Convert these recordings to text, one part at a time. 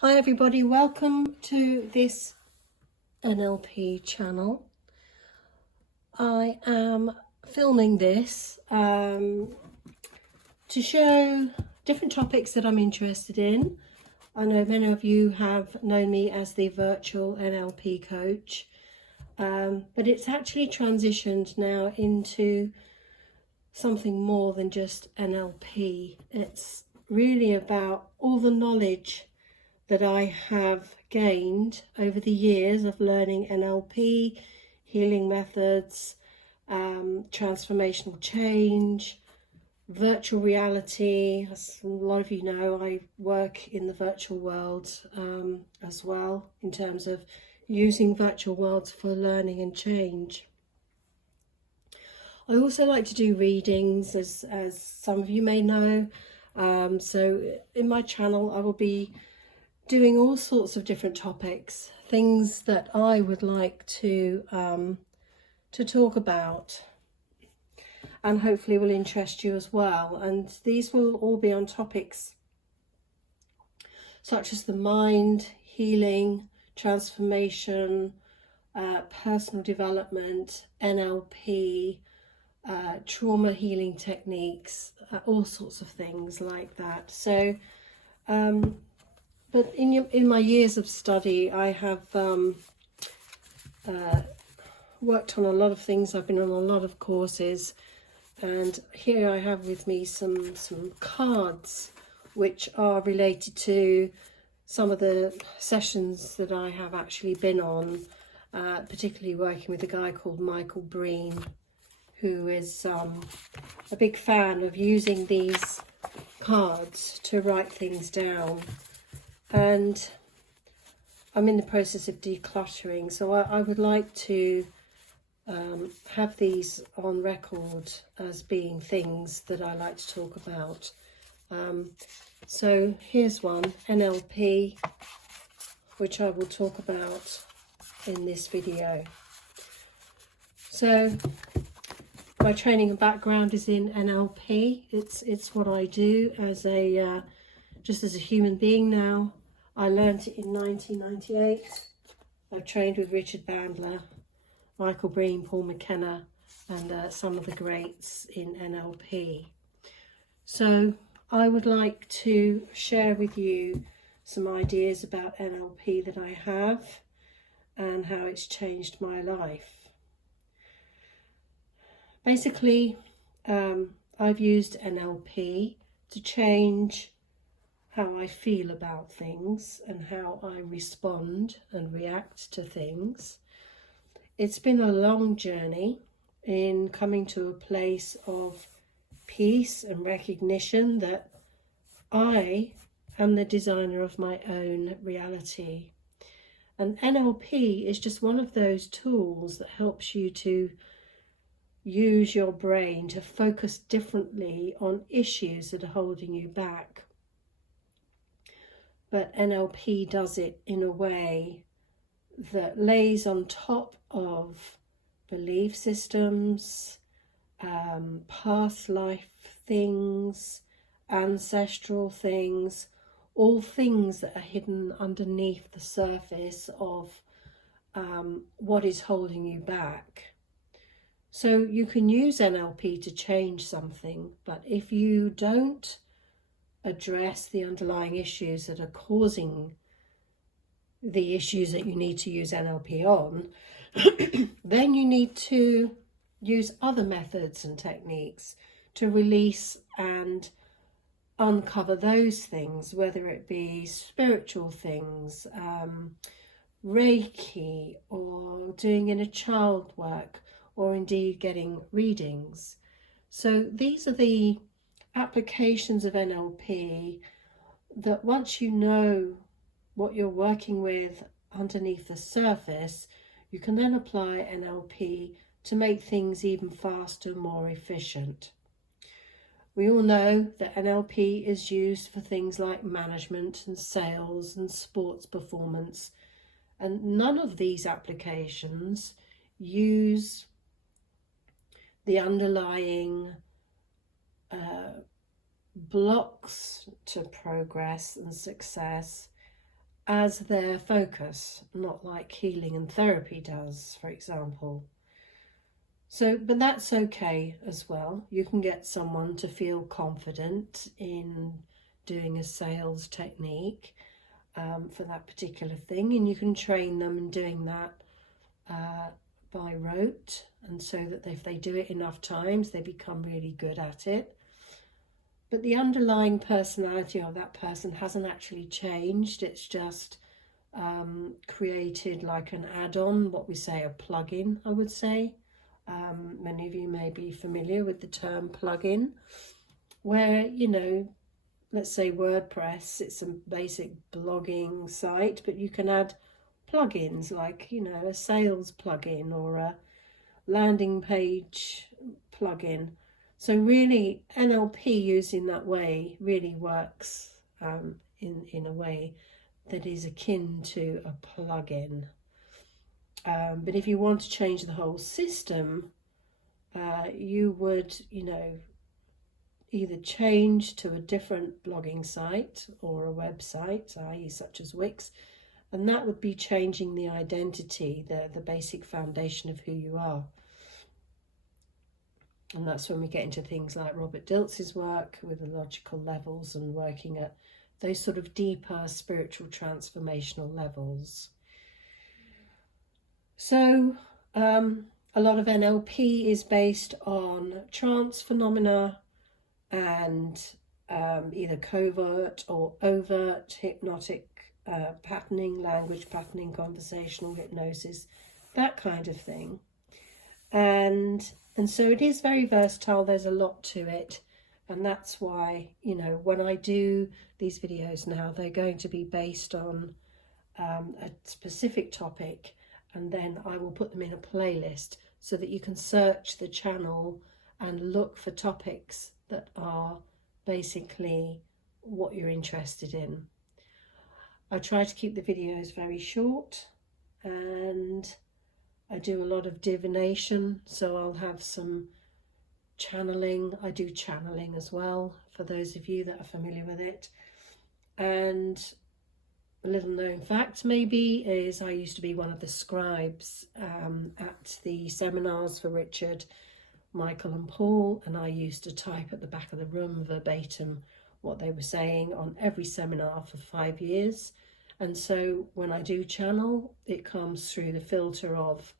Hi everybody, welcome to this NLP channel. I am filming this to show different topics that I'm interested in. I know many of you have known me as the virtual NLP coach, but it's actually transitioned now into something more than just NLP. It's really about all the knowledge that I have gained over the years of learning NLP, healing methods, transformational change, virtual reality. As a lot of you know, I work in the virtual world as well, in terms of using virtual worlds for learning and change. I also like to do readings, as some of you may know. So in my channel, I will be doing all sorts of different topics, things that I would like to talk about, and hopefully will interest you as well. And these will all be on topics such as the mind, healing, transformation, personal development, NLP, trauma healing techniques, all sorts of things like that. So but in my years of study, I have worked on a lot of things. I've been on a lot of courses, and here I have with me some cards which are related to some of the sessions that I have actually been on, particularly working with a guy called Michael Breen, who is a big fan of using these cards to write things down. And I'm in the process of decluttering, so I would like to have these on record as being things that I like to talk about. So here's one, NLP, which I will talk about in this video. So my training and background is in NLP. It's what I do as a just as a human being now. I learned it in 1998. I've trained with Richard Bandler, Michael Breen, Paul McKenna, and some of the greats in NLP. So I would like to share with you some ideas about NLP that I have and how it's changed my life. Basically, I've used NLP to change how I feel about things and how I respond and react to things. It's been a long journey in coming to a place of peace and recognition that I am the designer of my own reality. And NLP is just one of those tools that helps you to use your brain to focus differently on issues that are holding you back. But NLP does it in a way that lays on top of belief systems, past life things, ancestral things, all things that are hidden underneath the surface of what is holding you back. So you can use NLP to change something, but if you don't address the underlying issues that are causing the issues that you need to use NLP on, then you need to use other methods and techniques to release and uncover those things, whether it be spiritual things, Reiki, or doing inner child work, or indeed getting readings. So these are the applications of NLP that once you know what you're working with underneath the surface, you can then apply NLP to make things even faster, more efficient. We all know that NLP is used for things like management and sales and sports performance, and none of these applications use the underlying blocks to progress and success as their focus, not like healing and therapy does, for example. So, but that's okay as well. You can get someone to feel confident in doing a sales technique for that particular thing, and you can train them in doing that by rote, and so that if they do it enough times, they become really good at it. But the underlying personality of that person hasn't actually changed. It's just created like an add-on, what we say a plug-in, I would say. Many of you may be familiar with the term plug-in, where, you know, let's say WordPress, it's a basic blogging site, but you can add plugins like, you know, a sales plugin or a landing page plugin. So really NLP used in that way really works in a way that is akin to a plugin. But if you want to change the whole system, you would, you know, either change to a different blogging site or a website, i.e. such as Wix, and that would be changing the identity, the basic foundation of who you are. And that's when we get into things like Robert Dilts's work with the logical levels and working at those sort of deeper spiritual transformational levels. So a lot of NLP is based on trance phenomena and either covert or overt hypnotic patterning, language patterning, conversational hypnosis, that kind of thing. And so it is very versatile. There's a lot to it. And that's why, you know, when I do these videos now, they're going to be based on a specific topic, and then I will put them in a playlist so that you can search the channel and look for topics that are basically what you're interested in. I try to keep the videos very short, and I do a lot of divination, so I'll have some channeling. I do channeling as well, for those of you that are familiar with it. And a little known fact maybe is I used to be one of the scribes at the seminars for Richard, Michael and Paul, and I used to type at the back of the room verbatim what they were saying on every seminar for 5 years. And so when I do channel, it comes through the filter of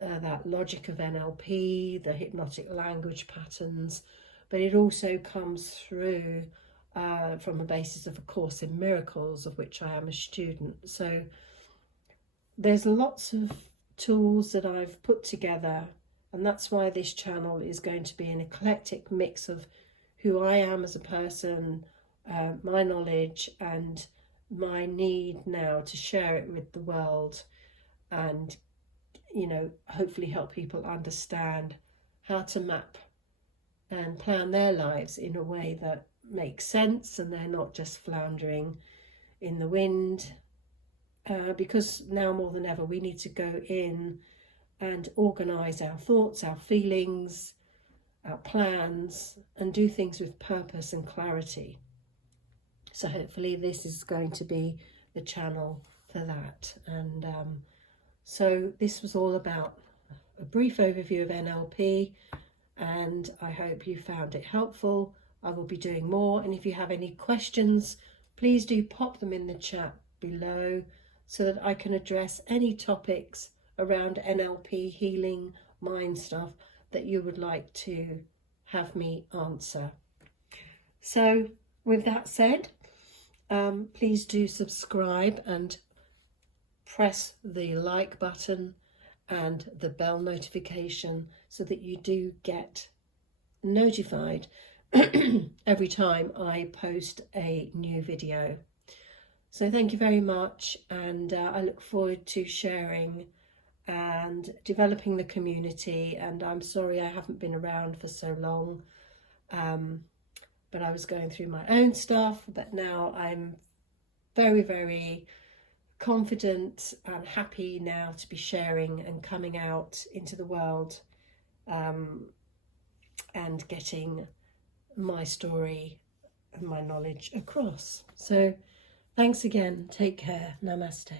that logic of NLP, the hypnotic language patterns, but it also comes through from a basis of A Course in Miracles, of which I am a student. So there's lots of tools that I've put together, and that's why this channel is going to be an eclectic mix of who I am as a person, my knowledge, and my need now to share it with the world, and, you know, hopefully help people understand how to map and plan their lives in a way that makes sense, and they're not just floundering in the wind, because now more than ever we need to go in and organize our thoughts, our feelings, our plans, and do things with purpose and clarity. So hopefully this is going to be the channel for that. And so this was all about a brief overview of NLP, and I hope you found it helpful. I will be doing more, and if you have any questions, please do pop them in the chat below so that I can address any topics around NLP, healing, mind stuff that you would like to have me answer. So with that said, please do subscribe and press the like button and the bell notification so that you do get notified every time I post a new video. So thank you very much, and I look forward to sharing and developing the community. And I'm sorry I haven't been around for so long, but I was going through my own stuff, but now I'm very, very confident and happy now to be sharing and coming out into the world and getting my story and my knowledge across. So Thanks again. Take care. Namaste.